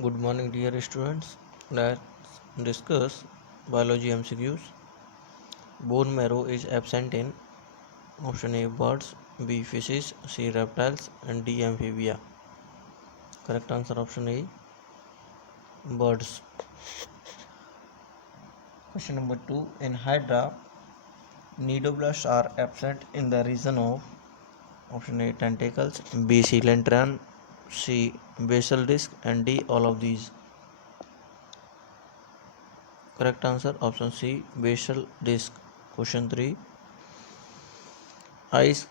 Good morning, dear students. Let's discuss biology MCQs. Bone marrow is absent in option A birds, B fishes, C reptiles, and D amphibia. Correct answer option A birds. Question number 2. In Hydra, cnidoblasts are absent in the region of option A tentacles, B coelentran, C basal disc, and D all of these. Correct answer option C basal disc. Question 3. Eyes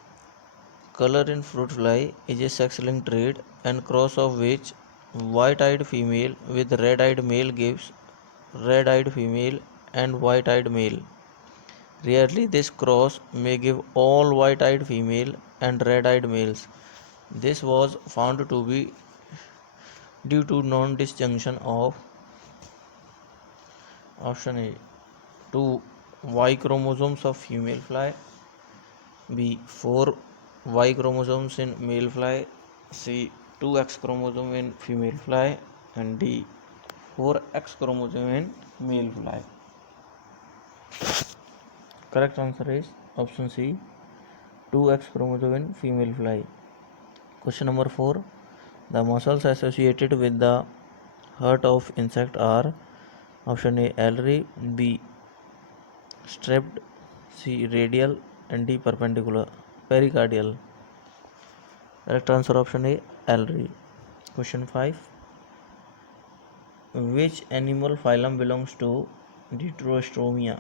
color in fruit fly is a sex-linked trait and cross of which white-eyed female with red-eyed male gives red-eyed female and white-eyed male. Rarely this cross may give all white-eyed female and red-eyed males. This was found to be due to non-disjunction of option A 2 Y chromosomes of female fly, B 4 Y chromosomes in male fly, C 2X chromosome in female fly, and D 4X chromosome in male fly. Correct answer is option C 2X chromosome in female fly. Question number 4. The muscles associated with the heart of insect are option A alveoli, B streped, C radial, and D perpendicular pericardial. Correct answer option A alveoli. Question 5. Which animal phylum belongs to Deuterostromia?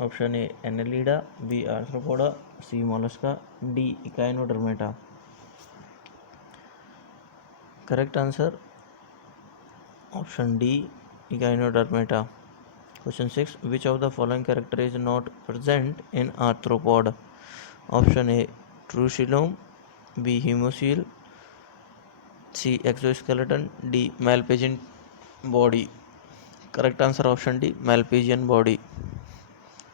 Option A Annelida, B Arthropoda, C Mollusca, D Echinodermata. Correct answer option D Echinodermata. Question 6. Which of the following character is not present in arthropod? Option A Truculum, B Hemocoel, C exoskeleton, D Malpighian body. Correct answer option D Malpighian body.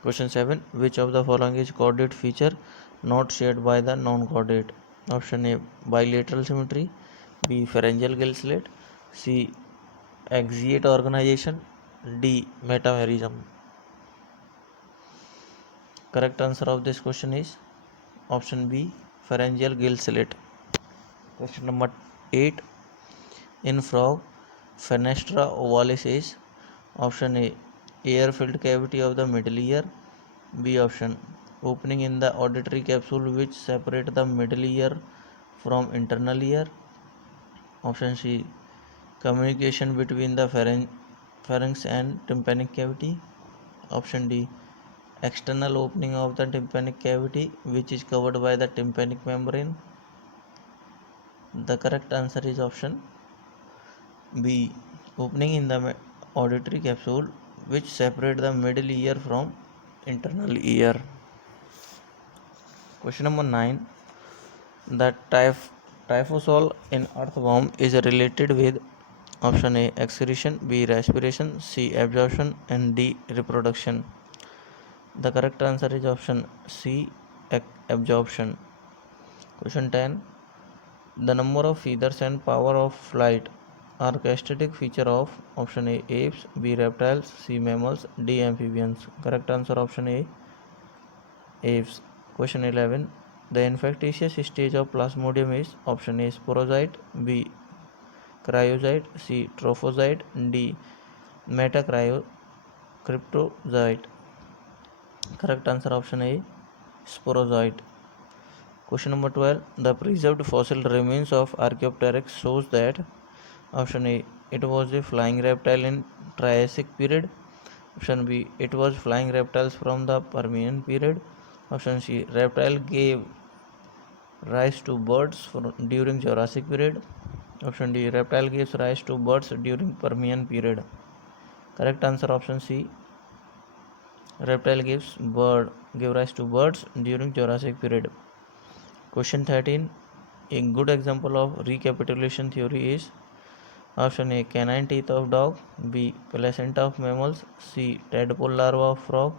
Question 7. Which of the following is chordate feature not shared by the non-chordate? Option A bilateral symmetry, B pharyngeal gill slit, C axiate organization, D metamerism. Correct answer of this question is option B pharyngeal gill slit. Question number 8. In frog, Fenestra ovalis is option A air filled cavity of the middle ear, B option opening in the auditory capsule which separate the middle ear from internal ear, option C communication between the pharynx and tympanic cavity, option D external opening of the tympanic cavity which is covered by the tympanic membrane. The correct answer is option B opening in the auditory capsule which separate the middle ear from internal ear. Question number 9. The typhosol in earthworm is related with option A excretion, B respiration, C absorption, and D reproduction. The correct answer is option C absorption. Question 10. The number of feathers and power of flight are characteristic feature of option A apes, B reptiles, C mammals, D amphibians. Correct answer option A apes. Question 11. The infectious stage of plasmodium is option A sporozoite, B cryozoite, C trophozoite, D metacryptozoite. Correct answer option A sporozoite. Question number 12. The preserved fossil remains of Archaeopteryx shows that option A it was a flying reptile in Triassic period, option B it was flying reptiles from the Permian period, option C reptile gave rise to birds during Jurassic period, option D reptile gives rise to birds during Permian period. Correct answer option C reptile give rise to birds during Jurassic period. Question 13. A good example of recapitulation theory is option A canine teeth of dog, B placenta of mammals, C tadpole larva of frog,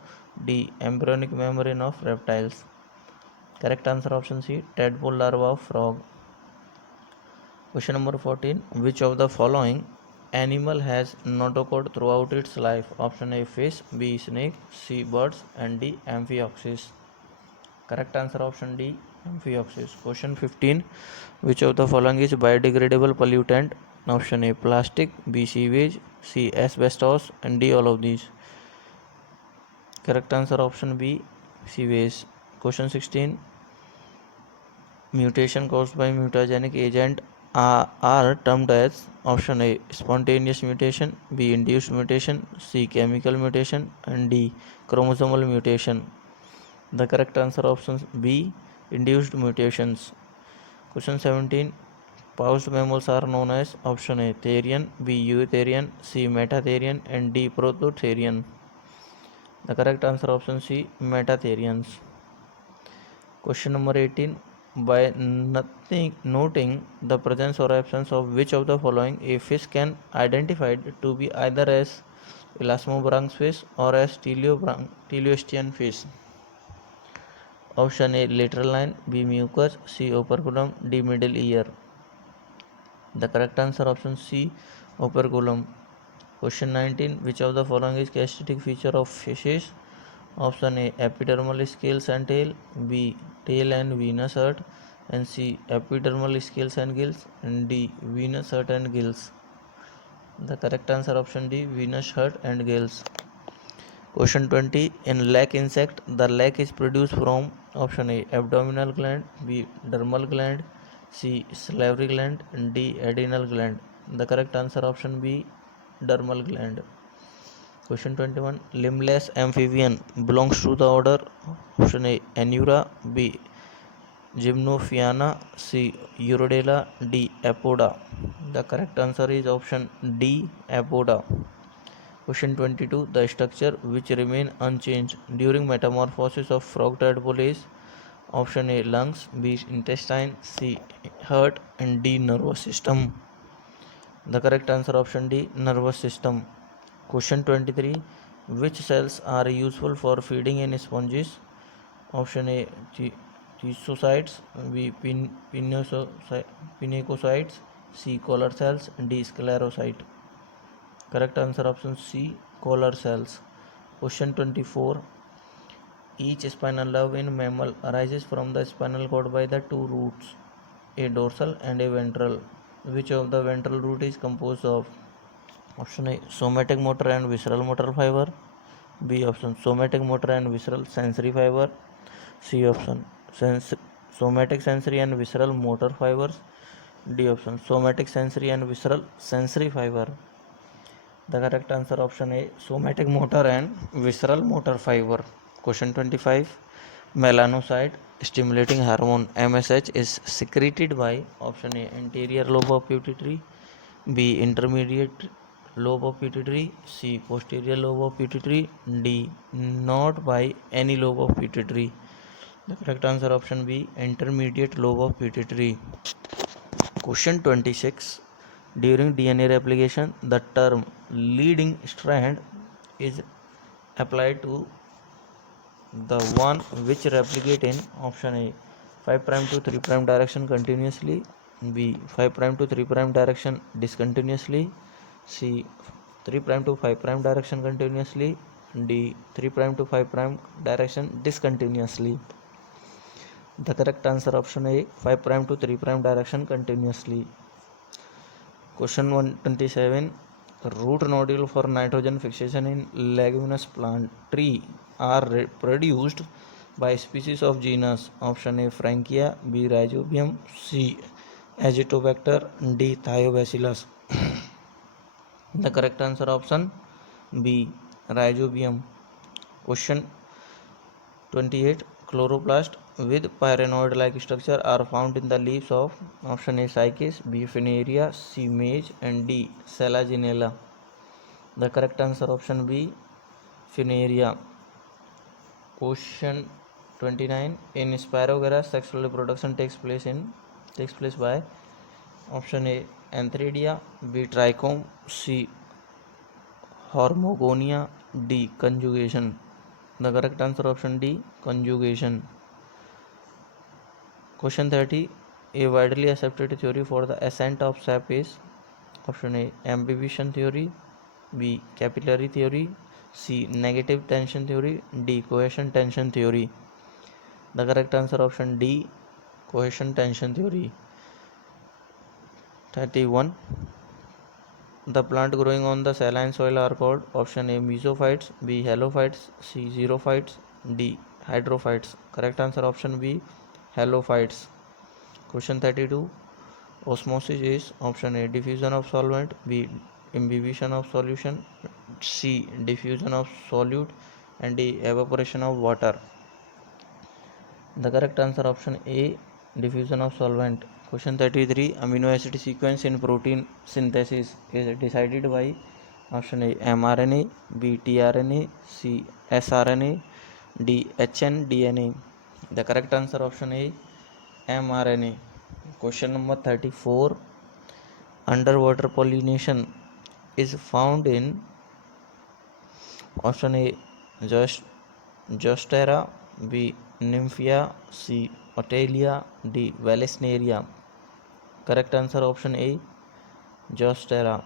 D embryonic membrane of reptiles. Correct answer option C tadpole larva of frog. Question number 14. Which of the following animal has notochord throughout its life? Option A fish, B snake, C birds, and D Mcqs. Correct answer option D Mcqs. Question 15. Which of the following is biodegradable pollutant? Option A plastic, B sewage, C asbestos, and D all of these. Correct answer option B sewage. Question 16. Mutation caused by mutagenic agent are termed as option A spontaneous mutation, B induced mutation, C chemical mutation, and D chromosomal mutation. The correct answer option B induced mutations. Question 17. Paused mammals are known as option A therian, B eutherian, C metatherian, and D prototherian. The correct answer option C metatherians. Question number 18. By noting the presence or absence of which of the following a fish can identified to be either as elasmobranch fish or as teleostean fish. Option A lateral line, B mucus, C operculum, D middle ear. The correct answer option C operculum. Question 19. Which of the following is characteristic feature of fishes? Option A epidermal scales and tail, B tail and venous heart, and C epidermal scales and gills, and D venous heart and gills. The correct answer option D venous heart and gills. Question 20. In lac insect, the lac is produced from option A abdominal gland, B dermal gland, C salivary gland, and D adrenal gland. The correct answer option B dermal gland. Question 21. Limbless amphibian belongs to the order option A Anura, B Gymnophiana, C Urodela, D Apoda. The correct answer is option D Apoda. Question 22. The structure which remain unchanged during metamorphosis of frog tadpole is option A lungs, B intestine, C heart, and D nervous system. The correct answer option D nervous system. Question 23. Which cells are useful for feeding in sponges? Option A schistocytes, B pinacocytes, C collar cells, D sclerocyte. Correct answer option C collar cells. Question 24. Each spinal nerve in mammal arises from the spinal cord by the two roots, a dorsal and a ventral. Which of the ventral root is composed of? Option A somatic motor and visceral motor fiber, B option somatic motor and visceral sensory fiber, C option somatic sensory and visceral motor fibers, D option somatic sensory and visceral sensory fiber. The correct answer option A somatic motor and visceral motor fiber. Question 25. Melanocyte stimulating hormone MSH is secreted by option A anterior lobe of pituitary, B intermediate lobe of pituitary, C posterior lobe of pituitary, D not by any lobe of pituitary. The correct answer option B intermediate lobe of pituitary. Question 26. During DNA replication, the term leading strand is applied to the one which replicate in option A 5' to 3' direction continuously, B 5' to 3' direction discontinuously, C 3' to 5' direction continuously, D 3' to 5' direction discontinuously. The correct answer option A 5' to 3' direction continuously. Question 127. Root nodule for nitrogen fixation in leguminous plant tree are produced by species of genus option A Frankia, B Rhizobium, C Agitobacter, D Thiobacillus. The correct answer option B Rhizobium. Question 28. Chloroplast with pyrenoid like structure are found in the leaves of option A Cycas, B Funaria, C maize, and D Selaginella. The correct answer option B Funaria. Question 29. In Spirogyra, sexual reproduction takes place by option A Antheridia, B Trichome, C Hormogonia, D conjugation. The correct answer option D conjugation. Question 30. A widely accepted theory for the ascent of sap is Option A, imbibition theory. B, capillary theory. C, negative tension theory. D, cohesion tension theory. The correct answer option D, cohesion tension theory. 31. The plant growing on the saline soil are called option A, mesophytes. B, halophytes. C, xerophytes. D, hydrophytes. Correct answer option B, halophytes. Question 32. Osmosis is option A, diffusion of solvent. B, imbibition of solution. C, diffusion of solute. And D, evaporation of water. The correct answer option A, diffusion of solvent. Question 33. Amino acid sequence in protein synthesis is decided by option A, mRNA. B, tRNA. C, sRNA. D, hnDNA. The correct answer option A, mRNA. Question number 34. Underwater pollination is found in option A, Zostera. B, Nymphia. C, Otelia. D, Vallisneria. Correct answer option A, Zostera.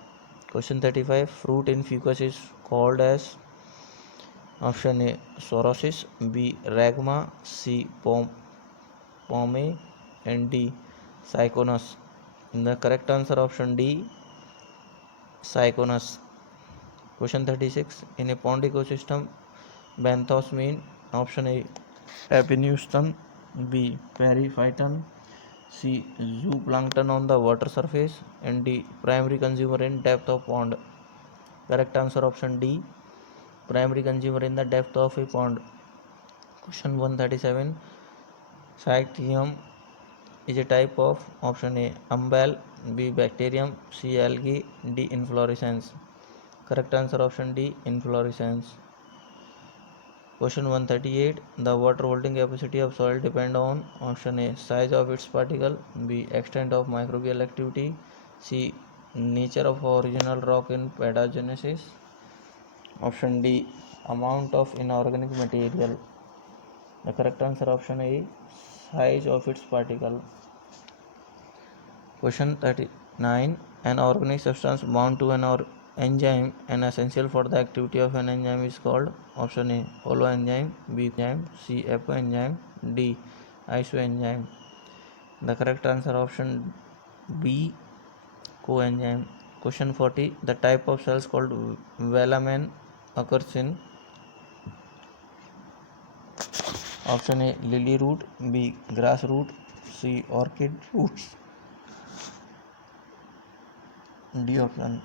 Question 35. Fruit in fucus is called as option A, Sorosis. B, Ragma. C, Pome. And D, Syconus. The correct answer option D, Syconus. Question 36. In a pond ecosystem, benthos mean option A, Epineuston. B, Periphyton. C, zooplankton on the water surface. And D, primary consumer in depth of pond. Correct answer option D, primary consumer in the depth of a pond. Question 137. Cyctium is a type of option A, umbel. B, bacterium. C, algae. D, inflorescence. Correct answer option D, inflorescence. Question 138. The water holding capacity of soil depend on option A, size of its particle. B, extent of microbial activity. C, nature of original rock in pedogenesis. Option D, amount of inorganic material. The correct answer option A, size of its particle. Question 39. An organic substance bound to an enzyme and essential for the activity of an enzyme is called option A, holoenzyme. B, coenzyme. C, apoenzyme. D, isoenzyme. The correct answer option B, coenzyme. Question 40. The type of cells called velamen occurs in option A, lily root. B, grass root. C, orchid roots. D option,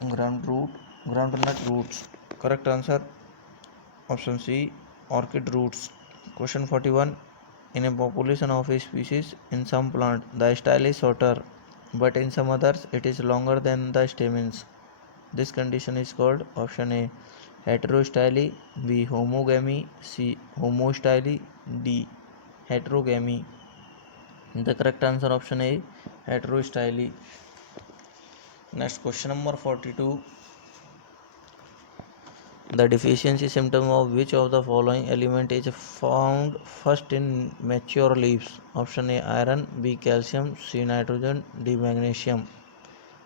groundnut roots. Correct answer option C, orchid roots. Question 41. In a population of a species in some plant, the style is shorter, but in some others it is longer than the stamens. This condition is called option A, heterostyly. B, homogamy. C, homostyly. D, heterogamy. The correct answer option A, heterostyly. Next question number 42. The deficiency symptom of which of the following element is found first in mature leaves? Option A, iron. B, calcium. C, nitrogen. D, magnesium.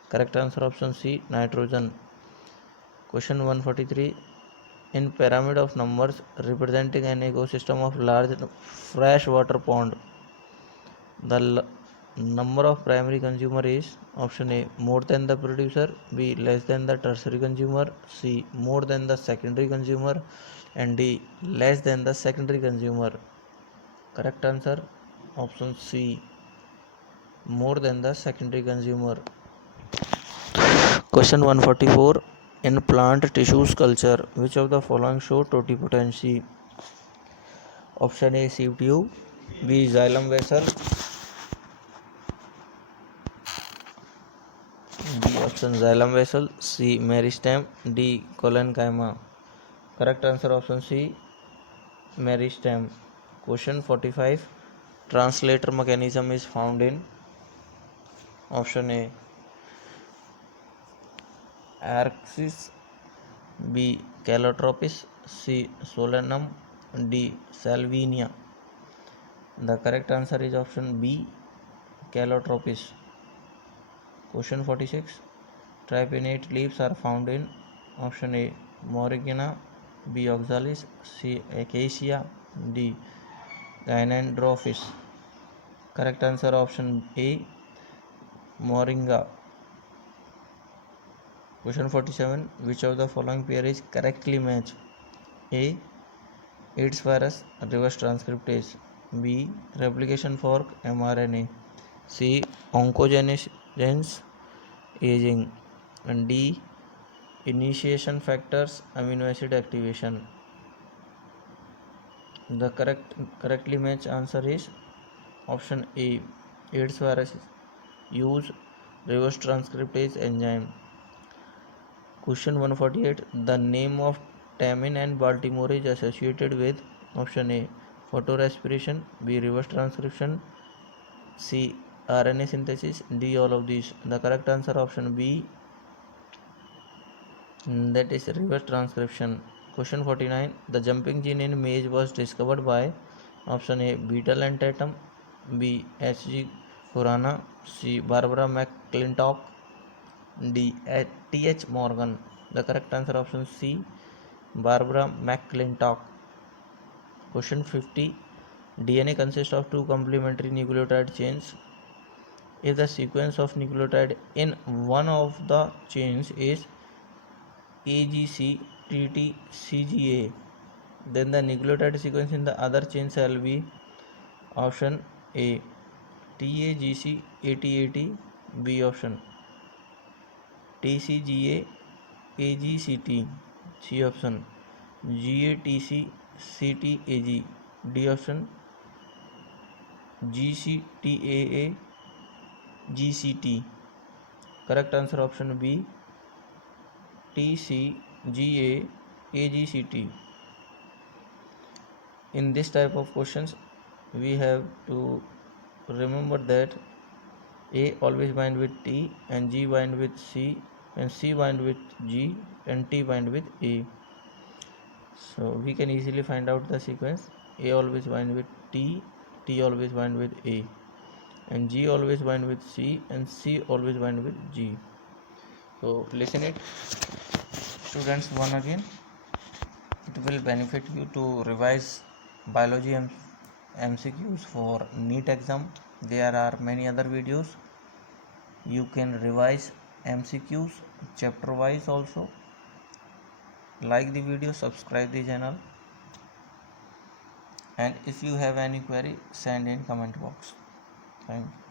Correct answer option C, nitrogen. Question 143. In pyramid of numbers representing an ecosystem of large freshwater pond, the number of primary consumer is option A, more than the producer. B, less than the tertiary consumer. C, more than the secondary consumer. And D, less than the secondary consumer. Correct answer option C, more than the secondary consumer. Question 144. In plant tissues culture, which of the following show totipotency? Option A, sieve tube. B, xylem vessel. B option, xylem vessel. C, meristem. D, collenchyma. Correct answer option C, meristem. Question 45. Translator mechanism is found in option A, Arxis. B, Calotropis. C, Solanum. D, Salvinia. The correct answer is option B, calotropis. Question 46. Tripinnate leaves are found in option A. Morigina, B. oxalis, C. acacia, D. gynandrophis. Correct answer option A. Moringa. Question 47. Which of the following pair is correctly matched? A. AIDS virus reverse transcriptase, B. replication fork mRNA, C. oncogenesis aging, and D. initiation factors amino acid activation. The correctly matched answer is option A. AIDS virus use reverse transcriptase enzyme. Question 148. The name of Tamin and Baltimore is associated with option A. photorespiration, B. reverse transcription, C. RNA synthesis, D. all of these. The correct answer option B, that is reverse transcription. Question 49. The jumping gene in maize was discovered by option A. Beetle and Tatum, B. H.G. Khurana, C. Barbara McClintock, D. T.H. Morgan. The correct answer option C. Barbara McClintock. Question 50. DNA consists of two complementary nucleotide chains. If the sequence of nucleotide in one of the chains is AGC-TT-CGA, then the nucleotide sequence in the other chain shall be option A. TAGC-AT-AT, B option TCGA-AGCT, C option GATC-CTAG, D option GCTAA-GCT. Correct answer option B, TCGA-AGCT. In this type of questions, we have to remember that A always bind with T, and G bind with C, and C bind with G, and T bind with A. So we can easily find out the sequence. A always bind with T, T always bind with A, and G always bind with C, and C always bind with G. So listen it, students, one again. It will benefit you to revise biology MCQs for NEET exam. There are many other videos. You can revise MCQs chapter wise also. Like the video, subscribe the channel, and if you have any query, send in comment box. Thank you.